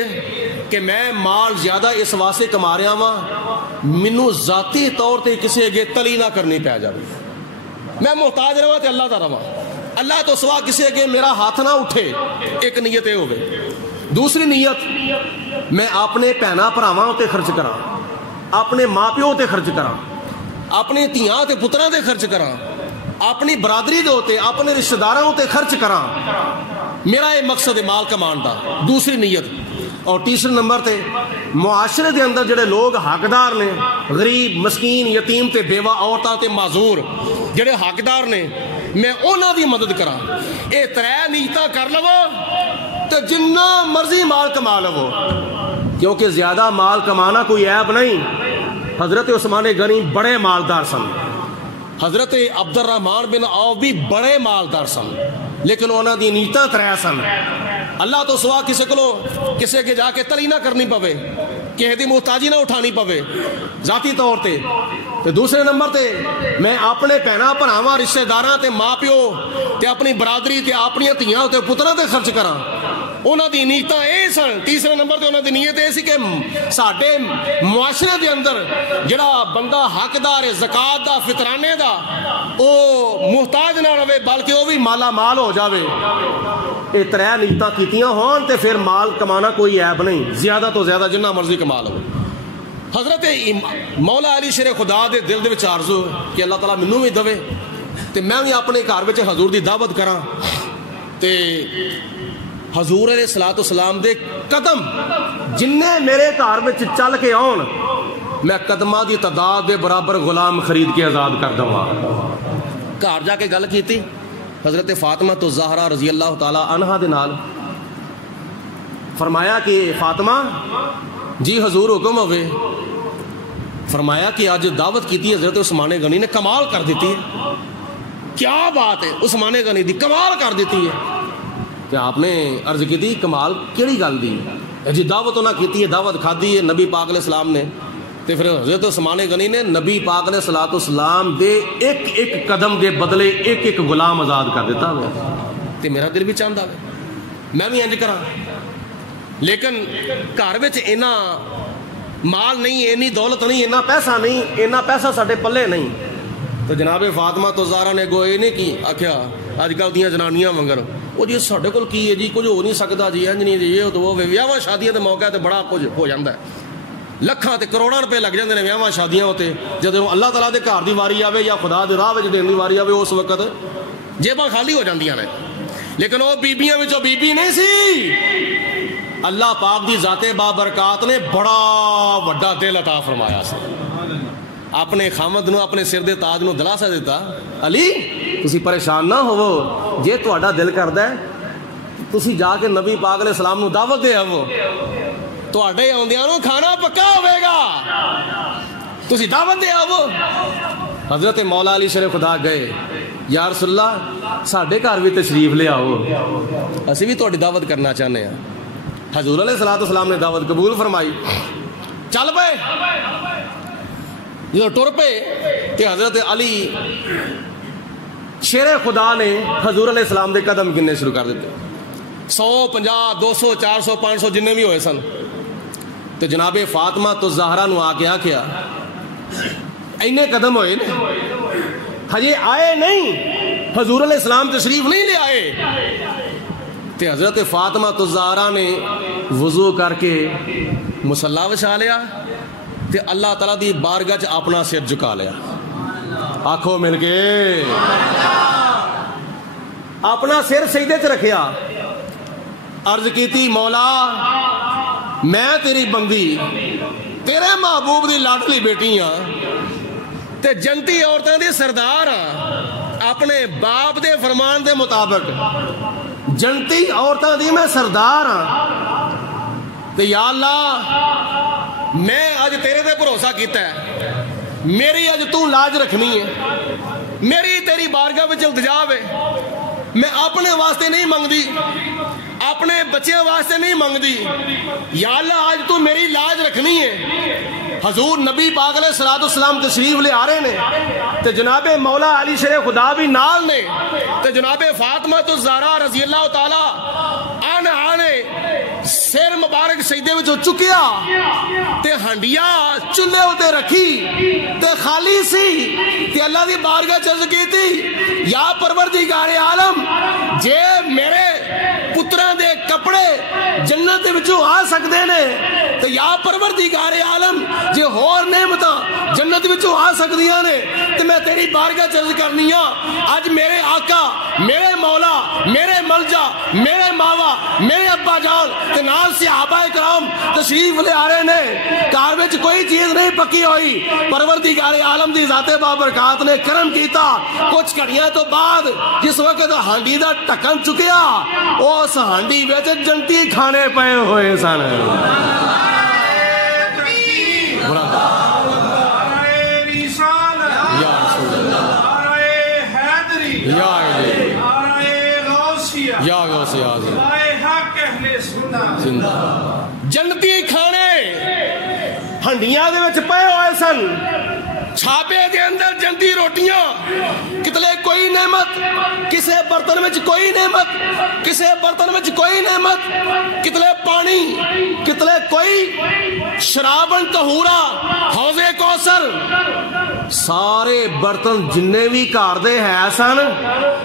کہ میں مال زیادہ اس واسطے کما رہا ہاں مینوں ذاتی طور تے کسی اگے تلی نہ کرنی پی جائے, میں محتاج رہا تے اللہ دا رہا, اللہ تو سوا کسی اگے میرا ہاتھ نہ اٹھے. ایک نیت یہ ہوگی. دوسری نیت میں اپنے بھیناں بھراواں تے خرچ کراں, اپنے ماں پیو تے خرچ کراں, اپنی دھیاں تے پتراں تے خرچ کراں, اپنی برادری دے ہوتے اپنے رشتہ داراں تے خرچ کراں. میرا یہ مقصد ہے مال کمان دا. دوسری نیت. اور تیسرے نمبر تے معاشرے دے اندر جڑے لوگ حقدار نے, غریب مسکین یتیم تے بیوہ عورتاں تے معذور جڑے حقدار نے, میں انہاں دی مدد کراں. اے ترے نیتاں کر لو تے جنہ مرضی مال کما لو, کیونکہ زیادہ مال کمانا کوئی عیب نہیں. حضرت عثمان غنی بڑے مالدار سن, حضرت عبد الرحمن بن عوف بھی بڑے مالدار سن, لیکن انہاں دی نیتاں ترے سن. اللہ تو سوا کسی کو کسی کے جا کے تلی نہ کرنی پوے, کسی دی محتاجی نہ اٹھانی پوے ذاتی طور تے. دوسرے نمبر تے میں اپنے بھیناں بھراواں رشتہ داراں تے ماں پیو تے اپنی برادری تے اپنی دھیاں تے پتراں تے خرچ کراں. انہاں دی نیتاں اے سن. تیسرے نمبر تے انہاں دی نیت اے سی کہ ساڈے معاشرے دے اندر جڑا بندہ حقدار ہے زکات دا فطرانے دا او محتاج نہ رہے بلکہ وہ بھی مالا مال ہو جاوے. یہ ترے نیتاں کیتیاں ہون تے پھر مال کمانا کوئی عیب نہیں, زیادہ تو زیادہ جنہ مرضی کما لو. حضرت مولا علی شیر خدا دے دل دے وچ آرزو کہ اللہ تعالیٰ مینوں بھی دے تے میں بھی اپنے گھر وچ حضور دی دعوت کراں تے حضور علیہ الصلوۃ والسلام دے قدم جننے میرے گھر وچ چل کے آن میں قدماں دی تعداد دے برابر غلام خرید کے آزاد کر دواں. گھر جا کے گل کیتی, حضرت فاطمہ تو زہرا رضی اللہ تعالی عنہا دے نال فرمایا کہ فاطمہ جی حضور حکم ہوئے. فرمایا کہ آج دعوت کی تھی حضرت عثمان غنی نے, کمال کر دیتی ہے. کیا بات ہے, عثمان غنی دی کمال کر دیتی ہے. کہ آپ نے عرض کی تھی کمال کیڑی گل دی جی, دعوت انہاں کیتی ہے, دعوت کھادی ہے نبی پاک علیہ السلام نے, تے پھر حضرت عثمان غنی نے نبی پاک علیہ الصلوۃ والسلام دے ایک ایک قدم دے بدلے ایک ایک غلام آزاد کر دیتا ہوئے. تے میرا دل بھی چاہتا ہے میں بھی انج کراں, لیکن گھر وچ اینا مال نہیں, اینی دولت نہیں, اینا پیسہ نہیں, اینا پیسہ ساڈے پلے نہیں. تو جناب فاطمہ تو زہرا نے گوئے نہیں کی آکھیا اج کل دیاں جنانیاں منگر وہ جی ساڈے کول کی ہے جی, کچھ ہو نہیں سکتا جی, انج نہیں جی, یہ تو وہ ویاواں شادیاں دے موقع تے بڑا کچھ ہو جاندا ہے, لکھاں تے کروڑاں روپے لگ جاندے نے ویاواں شادیاں ہوتے. جدوں اللہ تعالیٰ دے گھر دی واری آوے یا خدا دے راہ وچ دین دی واری آوے اس وقت جیباں خالی ہو جاندیاں نے. لیکن وہ بیبیاں وچوں بی نہیں سی, اللہ پاک دی ذات بابرکات نے بڑا وڈا دل عطا فرمایا سی. اپنے خامد نو اپنے سر دے تاج نو دلاسا دیتا, علی تسی پریشان نہ ہوو, جے تہاڈا دل کردا ہے تسی جا کے نبی پاک علیہ السلام نو دعوت دے آو, تہاڈے آوندیاں نو کھانا پکا ہوے گا, تسی دعوت دے آو. حضرت مولا علی شیر خدا گئے, یا رسول اللہ ساڈے گھر بھی تشریف لے آؤ, اسی بھی تہاڈی دعوت کرنا چاہنے ہیں. حضور علیہ الصلوۃ والسلام نے دعوت قبول فرمائی, چل پے. جب ٹر پے کہ حضرت علی شیر خدا نے حضور علیہ السلام دے قدم گننے شروع کر دیتے, 100 50 200 400 500 جننے بھی ہوئے سن. تو جناب فاطمہ تو زہرا نو آ کے آکھیا اینے قدم ہوئے نے, ہجے آئے نہیں, حضور علیہ السلام تشریف نہیں لے آئے. تے حضرت فاطمہ تو زہرا نے وضو کر کے مصلا وچھا لیا تے اللہ تعالیٰ دی بارگاہ چ اپنا سر جھکا لیا. آکھو مل کے اپنا سر سجدے چ رکھیا, عرض کیتی مولا میں تیری بندی تیرے محبوب دی لاڈلی بیٹی ہاں تے جنتی عورتاں دی سردار ہاں, اپنے باپ دے فرمان دے مطابق جنتی عورتاں دی میں سردار ہاں. تے یا اللہ میں اج تیرے تے بھروسہ کیتا ہے, میری اج تو لاج رکھنی ہے, میری تیری بارگاہ وچ التجا ہے, میں اپنے واسطے نہیں منگدی, اپنے بچے واسطے نہیں منگدی, یا اللہ آج تو میری لاج رکھنی ہے. حضور نبی پاک علیہ الصلوۃ والسلام تشریف لے آ رہے نے, تے جناب مولا علی شیر خدا بھی نال نے, تے جناب فاطمہ تو زہرا رضی اللہ تعالی عنہا نے سر مبارک سجدے وچوں چکیا تے ہنڈیا چولہے اتے رکھی تے خالی سی, تے اللہ دی بارگاہ چرج کیتی یا پروردگار عالم جے میرے پتراں دے کپڑے جنت وچوں آ سکدے نے تے یا پروردگار عالم جے ہور نعمتاں جنت وچوں آ سکدیاں نے تے میں تیری بارگاہ چرج کرنی ہاں. اج میرے آقا, میرے مولا, میرے ملجا, میرے ماوا, میرے ابا جان تے نال صحابہ کرام تشریف لے آ رہے نے, گھر وچ کوئی چیز نہیں پکی ہوئی, پروردگار عالم دی ذات بابرکات نے کرم کیتا. کچھ گھڑیاں تو بعد جس وقت ہانڈی دا ٹکن چکیا اس ہانڈی وچ جنتی کھانے پے ہوئے سن. جنتی کھانے ہنڈیاں دے وچ پے ہوئے سن, چھاپے دے اندر جنتی روٹیاں, کتلے کوئی نعمت, کسے برتن وچ کوئی نعمت, کسے برتن وچ کوئی نعمت, کتلے پانی, کتلے کوئی شرابن طہورا, حوض کوثر, سارے برتن جننے بھی گھر دے ہے سن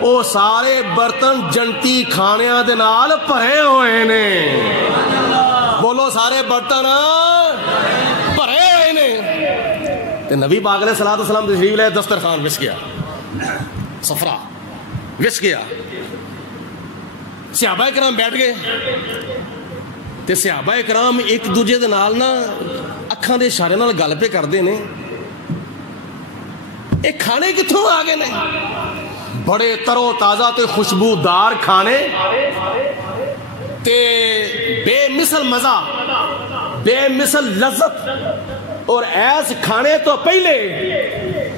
او سارے برتن جنتی کھانیاں دے نال بھرے ہوئے نے. بولو سارے برتن بھرے ہوئے نے. تے نبی پاک علیہ الصلوۃ والسلام تشریف لے, دسترخوان وچ گیا, سفرہ وچ گیا, صحابہ کرام بیٹھ گئے تے صحابہ کرام ایک دوجے دے نال نا اکھاں دے اشارے نال گل پہ کردے نے, اے کھانے کتھوں آ گئے نے, بڑے ترو تازہ تے خوشبودار کھانے تے بے مثل مزہ، بے مثل لذت، اور ایس کھانے تو پہلے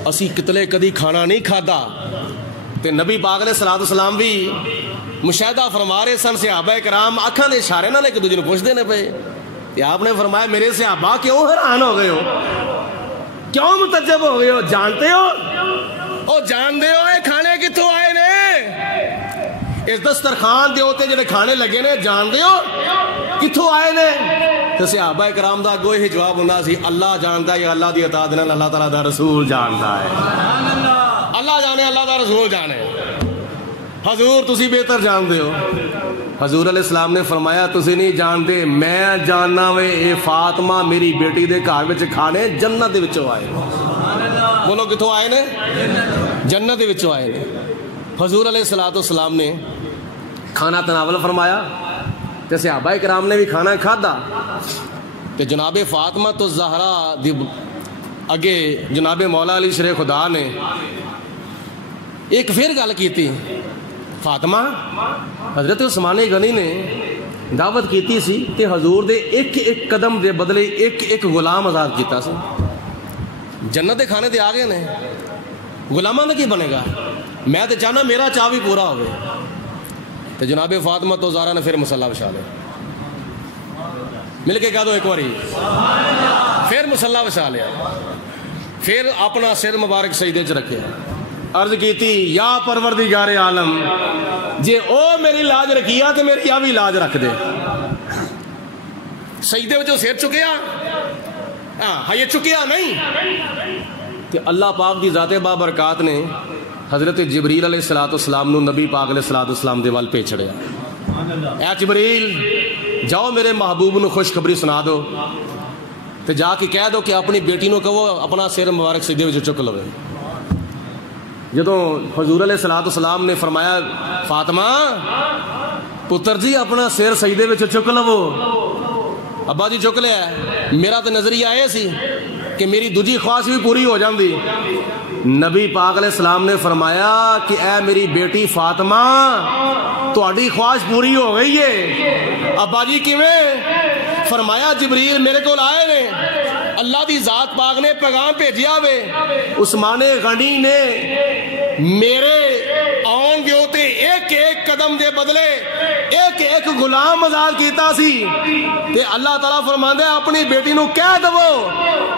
اسی کتلے کدی کھانا نہیں کھادا۔ تے نبی پاک علیہ الصلوۃ والسلام بھی مشاہدہ فرما رہے سن، صحابہ کرام اکھاں دے اشارے نال ایک دوجے نوں پوچھدے نے پے، تے آپ نے فرمایا میرے صحابہ کیوں حیران ہو گئے ہو، کیوں متعجب ہو گئے ہو، جانتے ہو او جانتے ہو یہ کھانے کتوں آئے نے، اس دسترخوان دے ہوتے جڑے کھانے لگے نے جانتے ہو کتوں آئے نے؟ تے صحابہ کرام دا اگوں یہ جواب ہوندا سی اللہ جاندا ہے یا اللہ دی اطاعت نال اللہ تعالیٰ دا رسول جاندا ہے، اللہ جانے اللہ دا رسول جانے، حضور تسی بہتر جانتے ہو۔ حضور علیہ السلام نے فرمایا تسی نہیں جانتے، میں جاننا وے اے فاطمہ میری بیٹی دے گھر وچ کھانے جنت دے وچوں آئے، بولو کتوں آئے نے؟ جنت دے وچوں آئے نے۔ حضور علیہ الصلوۃ والسلام نے کھانا تناول فرمایا تے صحابہ کرام نے بھی کھانا کھادا، تے جناب فاطمہ تو زہرا دی اگے جناب مولا علی شیر خدا نے ایک پھر گل کیتی، فاطمہ حضرت عثمان غنی نے دعوت کیتی سی تے حضور دے ایک ایک قدم دے بدلے ایک ایک غلام آزاد کیتا سی، جنت دے کھانے تے آ گئے نے، غلاماں دا کی بنے گا؟ میں تے چاہنا میرا چاہ بھی پورا ہوئے۔ تے جناب فاطمہ تو زہرا نے پھر مصلی بچھا لیا، مل کے کہہ دو ایک باری، پھر مصلی بچھا لیا، پھر اپنا سر مبارک سجدے چ رکھے، عرض کیتی یا پروردگار عالم جے او میری لاج رکھیا تے میری آ بھی لاج رکھ دے۔ سجدے وچوں سر چکیا، ہاں یہ چکیا نہیں، کہ اللہ پاک دی ذات بابرکات نے حضرت جبریل علیہ الصلوۃ والسلام نو نبی پاک علیہ الصلوۃ والسلام دے وال بھیجڑیا، اے جبریل جاؤ میرے محبوب نو خوشخبری سنا دو، تے جا کے کہہ دو کہ اپنی بیٹی نو کہو اپنا سر مبارک سجدے وچ چک لوے۔ جدوں حضور علیہ الصلوۃ والسلام نے فرمایا فاطمہ پتر جی اپنا سر سجدے وچ چک لو، ابا جی چک لیا، میرا تو نظریہ یہ سی کہ میری دوجی خواہش بھی پوری ہو جاندی۔ نبی پاک علیہ السلام نے فرمایا کہ اے میری بیٹی فاطمہ تہاڈی خواہش پوری ہو گئی ہے۔ ابا جی کیویں؟ فرمایا جبریل میرے کول آئے نے، اللہ دی ذات پاک نے پیغام بھیجیا وے، عثمان غنی نے میرے آن دے ہوتے ایک ایک قدم دے بدلے ایک ایک غلام آزاد کیتا سی، تے اللہ تعالیٰ فرماندا ہے اپنی بیٹی نو کہہ دو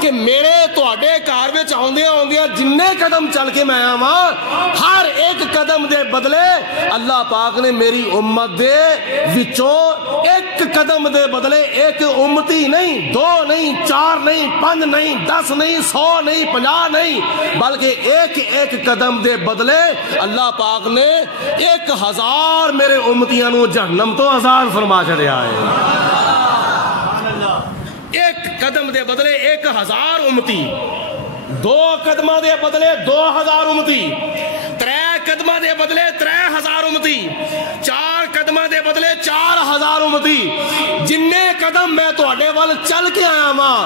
کہ میرے تواڈے گھر وچ آوندیاں آوندیاں جنے قدم چل کے میں آواں، ہر ایک قدم دے بدلے اللہ پاک نے میری امت دے وچوں ایک قدم دے بدلے ایک امتی نہیں، دو نہیں، چار نہیں، 5 نہیں، 10 نہیں، 100 نہیں، 50 نہیں، بلکہ ایک ایک قدم دے بدلے اللہ پاک نے 1000 میرے امتیاں نو جہنم تو آزاد فرما چھڑیا ہے۔ ایک قدم دے بدلے 1000 امتی، 2 قدمہ دے بدلے 2000 امتی، 3 قدمہ دے بدلے 3000 امتی، 4 قدمہ دے بدلے 4000 امتی، جننے قدم میں تواڈے وال چل کے آیا ماں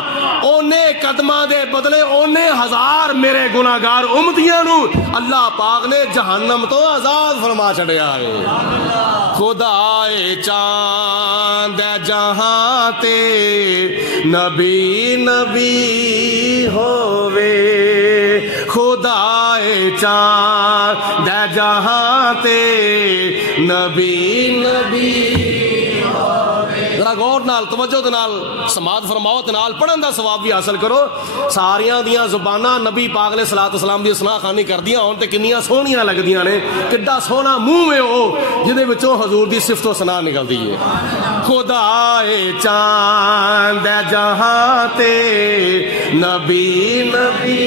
اونے قدمہ دے بدلے اونے 1000 میرے گناہگار امتیاں نو اللہ پاک نے جہنم تو آزاد فرما چھڑیا ہے۔ خدائے چاند جہاں تے نبی نبی ہووے، خدائے چاند جہاں تے نبی نبی ہووے۔ ذرا غور نال توجہ دے نال سماعت فرماؤ تے نال پڑھن دا ثواب بھی حاصل کرو۔ ساریاں دیاں زباناں نبی پاک علیہ الصلوۃ والسلام دی ثنا خوانی کردیاں ہون تے کنیاں سونیاں لگدیاں نے، کڈا سونا منہ ہے او جدے وچوں حضور دی صفت و ثنا نکلدی ہے۔ خدائے چاند جہاں تے نبی نبی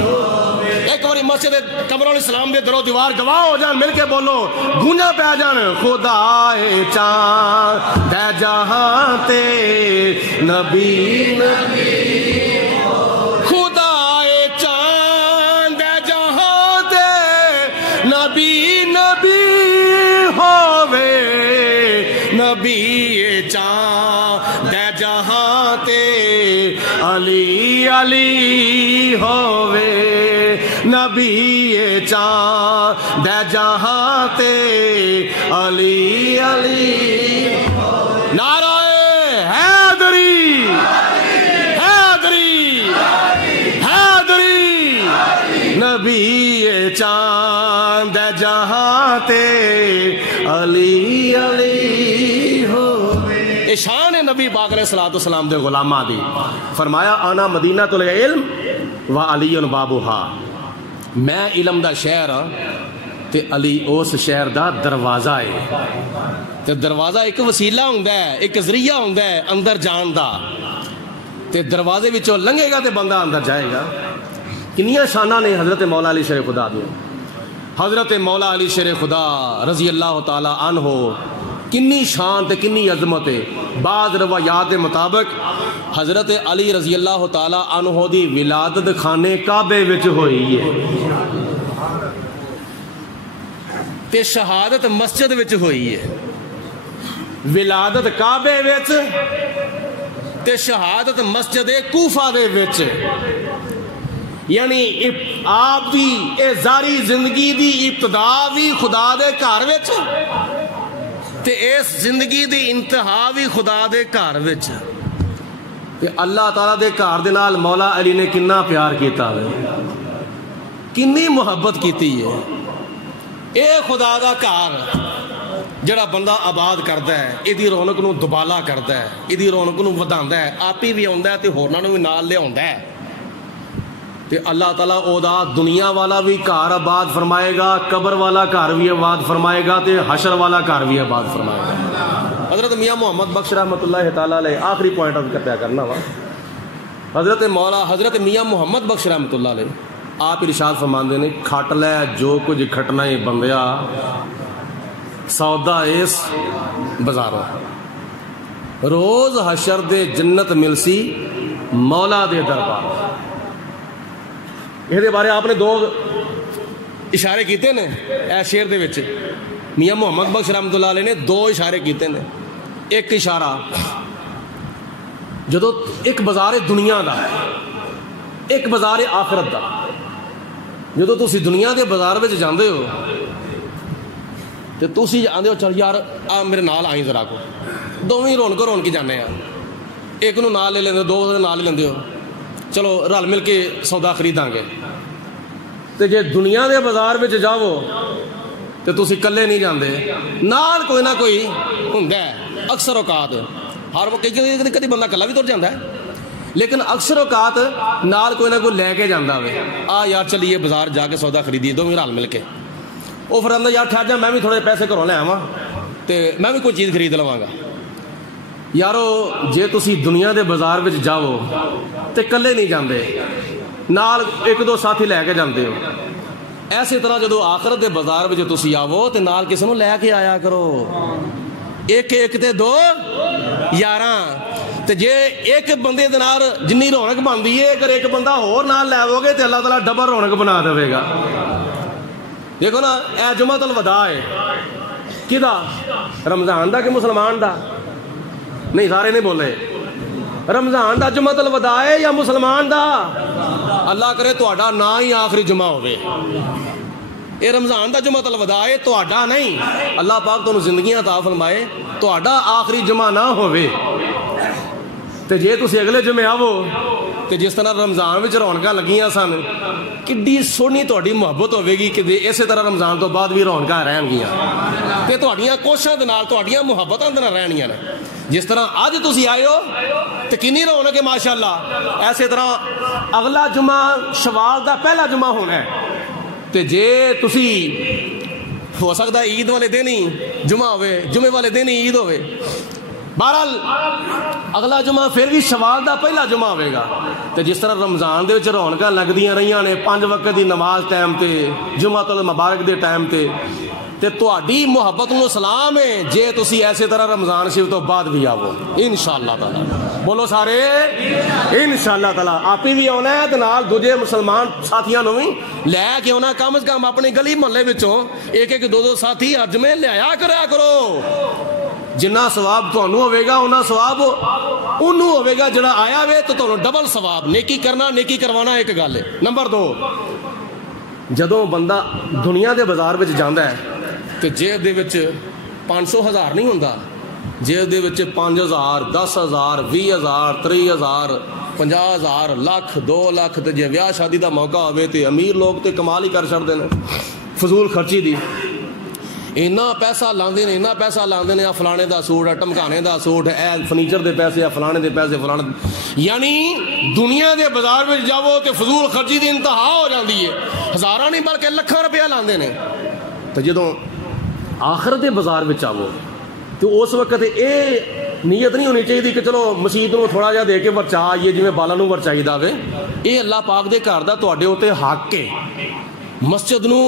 ہووے۔ ایک باری مسجد قمر الاسلام دے درو دیوار گواہ ہو جان، مل کے بولو گونجا پہ جان، خدائے چاند جہاں تے نبی نبی، خدائے چاند جہاں تے نبی نبی ہووے، نبی چاند جہاں تے علی علی ہووے، نبی چاند جہاں تے علی علی نعرہ حیدری حیدری حیدری نبی چاند جہاں تے علی علی ہو شان نبی پاک علیہ الصلوۃ والسلام دے غلاماں دی فرمایا انا مدینۃ العلم و علی بابھا میں علم دا شہر ہاں تے علی اس شہر دا دروازہ ہے تے دروازہ ایک وسیلہ ہوندا ہے ایک ذریعہ ہوندا ہے اندر جان دا تے دروازے وچوں لنگے گا تے بندہ اندر جائے گا کنیاں شاناں نے حضرت مولا علی شیر خدا دی حضرت مولا علی شیر خدا رضی اللہ تعالی عنہ کنی شان تے کنی عظمت ہے بعض روایات کے مطابق حضرت علی رضی اللہ تعالی عنہ دی ولادت خانے کعبے وچ ہوئی ہے تے شہادت مسجد وچ ہوئی ہے ولادت کعبے وچ تے شہادت مسجد کوفہ دے وچ یعنی آپ دی اے زاری زندگی دی ابتدا بھی خدا دے گھر وچ تے اس زندگی دی انتہا بھی خدا دے گھر وچ تے اللہ تعالیٰ دے گھر دے نال مولا علی نے کنا پیار کیتا ہے کنی محبت کیتی ہے اے خدا دا گھر جڑا بندہ آباد کردا ہے ایدی رونق نو دبالا کردا ہے ایدی رونق نو وداندا ہے آپ ہی بھی آوندا ہے تے ہورناں نو بھی نال لیاوندا ہے تے اللہ تعالیٰ او دا دنیا والا بھی گھر آباد فرمائے گا قبر والا گھر بھی آباد فرمائے گا تے حشر والا گھر بھی آباد فرمائے گا حضرت میاں محمد بخش رحمۃ اللہ تعالیٰ علیہ آخری پوائنٹ اب پیا کرنا وا حضرت میاں محمد بخش رحمۃ اللہ علیہ آپ ارشاد فرماندے نے کھٹ لے جو کچھ کھٹنا ہے بندیا سودا اس بازاروں روز حشر دے جنت ملسی مولا دے دربار یہ بارے آپ نے دو اشارے کیتے نے اے شعر دے وچ میاں محمد بخش رحمۃ اللہ علیہ نے دو اشارے کیتے نے ایک اشارہ جدو ایک بازار دنیا دا ایک بازار آخرت دا جدو تسی دنیا دے بازار وچ جاندے ہو تے تسی آندے ہو چل یار آ میرے نال آئی ذرا کو دوویں رون کے جانے ہیں ایک نو نال لے لیندے دو نال لے لیندے ہو چلو رل مل کے سودا خریداں گے تے جے دنیا دے بازار وچ جاؤ تے تسی کلے نہیں جاندے نال کوئی نہ کوئی ہوندا ہے اکثر اوقات ہر کدی بندہ کلا بھی تر جاندا ہے لیکن اکثر اوقات نال کوئی نہ کوئی لے کے جاندا ہوے آ یار چلیے بازار جا کے سودا خریدیے دوویں رل مل کے وہ پھر آندا یار ٹھہر جا میں بھی تھوڑے پیسے گھروں لے آواں تے میں بھی کوئی چیز خرید لواں گا یارو جے تسی دنیا دے بازار وچ جاؤ تے کلے نہیں جاندے نال ایک دو ساتھی لے کے جاندے ہو ایسے طرح جدو آخرت دے بازار وچ تسی آو تے نال کسے نوں لے کے آیا کرو ایک ایک تے دو یاراں تے جے ایک بندے دے نال جنی رونق بندی ہے اگر ایک بندہ ہور نال لے آو گے تے اللہ تعالیٰ ڈبل رونق بنا دے گا دیکھو نا اے جمعۃ الوداع ہے کدا رمضان دا کہ مسلمان دا نہیں سارے نہیں بولے رمضان دا جمعۃ الوداع ہے یا مسلمان دا اللہ کرے تہاڈا نا ہی آخری جمعہ ہوئے اے رمضان دا جمعۃ الوداع ہے تہاڈا نہیں اللہ پاک تانوں زندگیاں عطا فرمائے تہاڈا آخری جمعہ نہ ہوئے تے جے تسی اگلے جمعے آو تے جس طرح رمضان وچ رونقاں لگیاں سن کڈی سونی تہاڈی محبت ہوے گی کہ اسی طرح رمضان تو بعد بھی رونقاں رہن گیاں تے تہاڈیاں کوششاں دے نال تہاڈیاں محبتاں دے نال رہنیاں نے جس طرح اج تسی آئے ہو تے کنی رونق ہے ماشاءاللہ ایسے طرح اگلا جمعہ شوال دا پہلا جمعہ ہونا ہے تے جے تسی ہو سکتا ہے عید والے دن ہی جمعہ ہوئے جمعے والے دن ہی عید ہوئے بہرحال اگلا جمعہ پھر بھی شوال دا پہلا جمعہ ہوئے گا تے جس طرح رمضان دے وچ رونقاں لگدیاں رہیاں نے 5 وقت دی نماز ٹائم تے جمعۃ المبارک دے ٹائم تے تہاڈی محبت نو سلام ہے جے تسی ایسے طرح رمضان شریف تو بعد بھی آو انشاءاللہ تعالی بولو سارے انشاءاللہ تعالی آپ ہی بھی آنا ہے تے نال دوجے مسلمان ساتھیاں نو بھی لے کے آنا کم از کم اپنی گلی محلے وچوں ایک ایک دو ساتھی حج میں لیا کرو جنہ ثواب تانوں ہوے گا انہاں ثواب انہوں ہوے گا جڑا آیا وے تو تانوں ڈبل ثواب نیکی کرنا نیکی کروانا ایک گل ہے نمبر 2 جدوں بندہ دنیا دے بازار وچ جاندا ہے تے جیب دے وچ 500,000 نہیں ہوندا، جیب دے وچ 5,000 10,000 20,000 30,000 50,000 لاکھ 2 لاکھ تے جے ویاہ شادی دا موقع ہوئے تے امیر لوگ تے کمال ہی کر چھڑدے نے فضول خرچی دی، اینا پیسہ لاندے نے اینا پیسہ لاندے نے، فلانے دا سوٹ ہے ٹمکانے دا سوٹ ہے، اے فرنیچر دے پیسے ہے، فلانے دے پیسے فلانے، یعنی دنیا دے بازار میں جاؤ تے فضول خرچی دی انتہا ہو جاندی ہے، ہزاراں نہیں بلکہ لکھاں روپیہ لاندے نے۔ تو جدوں آخرت دے بازار میں آو تو اس وقت اے نیت نہیں ہونی چاہیے کہ چلو مسجد نو تھوڑا جہا دے کے ورچا آئیے جی بالا نو ورچائی دے، اے اللہ پاک دے گھر دا تواڈے اوتے حق ہے، مسجد نو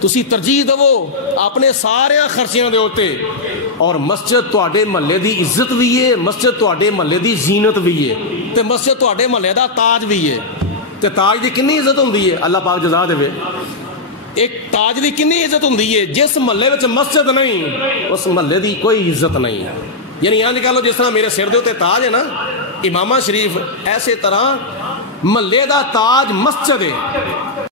تسی ترجیح دو اپنے سارے خرچیاں دے اوتے، اور مسجد تواڈے محلے دی عزت بھی ہے، مسجد تواڈے محلے دی زینت بھی ہے، تے مسجد تواڈے محلے دا تاج بھی ہے، تے تاج دی کنی عزت ہوندی ہے اللہ پاک جزا دے، ایک تاج دی کنی عزت ہوندی ہے، جس محلے وچ مسجد نہیں اس محلے دی کوئی عزت نہیں ہے، یعنی یہ کہہ لو جس طرح میرے سر دے اوتے تاج ہے نا امامہ شریف، ایسے طرح محلے دا تاج مسجد ہے۔